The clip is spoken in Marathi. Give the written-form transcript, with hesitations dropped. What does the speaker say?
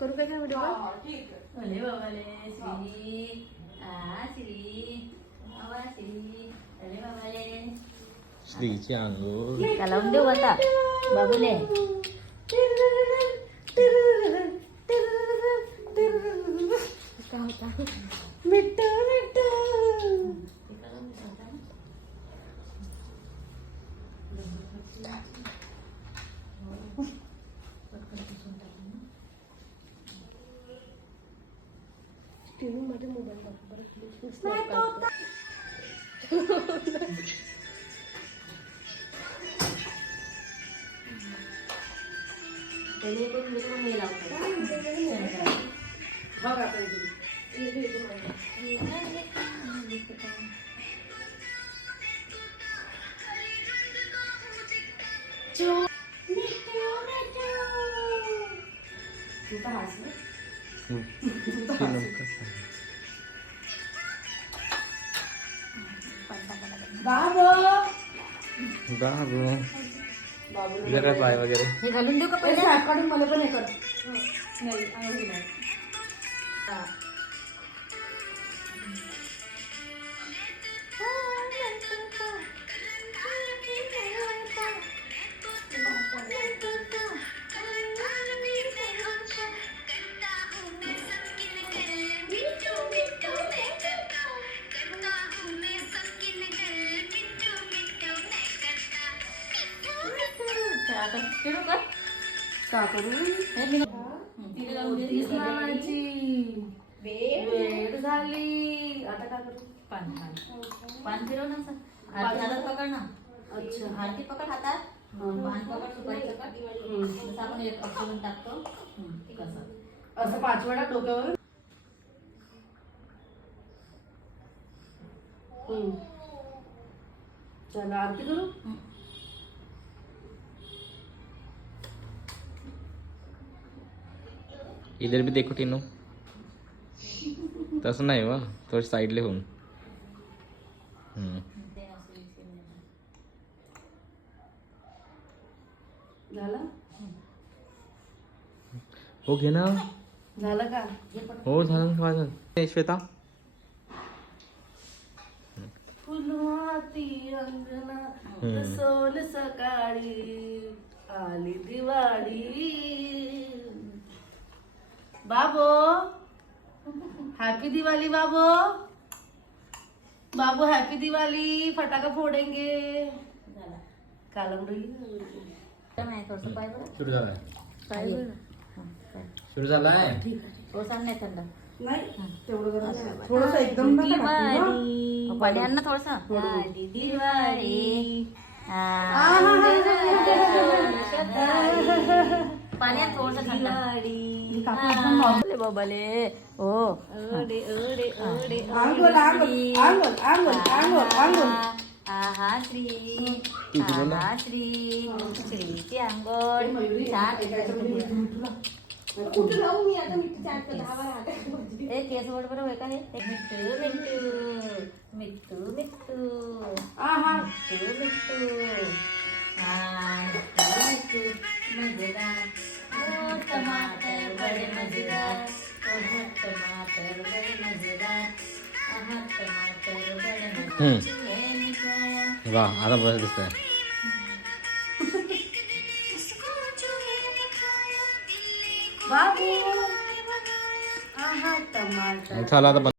करू काय काय व्हिडिओ अरे बाबाले श्री श्री बाबा श्री अरे बाबाले श्रीची अंघोळ का लावून देऊ आता बाबूले का होता मिट्ट मिट्ट टीव्ही मध्ये मोबाईल बरं त्याने पण मी पण हे लावतो बघा पाहिजे काय पाय वगैरे हे घालून देऊ का पहिले काढून मला पण हे कर नाही आवडली नाही आता फिरू का का करू तिला लावून देते कृष्णाची वेळ झाली आता काय करू पान पान फिरव ना सर आरती हातात पकड ना अच्छा आरती पकड हातात पान पकड सुपारी पकड जसं आपण एक अक्षरून टाकतो कसं असं 5 वेळा डोक्यावर चला आरती करू इधर भी देखो टीनू तसं नाही वा थोडं साईडला होऊन झालं हो घे ना झालं का हो झालं माझं श्वेता फुलवाती अंगणा सोल सकाळी आली दिवाळी बाबो हैप्पी दिवाली बाबो बाबू हैप्पी दिवाली फटाका फोड़ेंगे कालम रही नाही थोडंसं पाय बरं सुरू झालाय पाय बरं सुरू झालाय ठीक आहे थोडंसं नाही थंड नाही तेवढं गरज नाही थोडंसं एकदम नका टाकू, हं? पाणी आण ना थोडंसं आली दिवाळी पाणी आण थोडंसं थंड मी कापून एकदम नॉर्मल. बाबाले हो ओडे ओडे ओडे आंघोळ आंघोळ आंघोळ आंघोळ आंघोळ आंघोळ आहा श्री आहा श्री श्रीची अंघोळ छान कुठं लावू मी आता मिठी चाट 10 वेळा ए केस बरोबर होय का हे मिट्टू मिट्टू मिट्टू मिट्टू आहा मिट्टू मिट्टू मिट्टू मजेदार ओ टमाटर बड़े मजेदार ओ टमाटर बड़े मजेदार आहा टमाटर बड़े मजेदार वा आता बस दिसतंय बाबू आहा टमाटर चला आता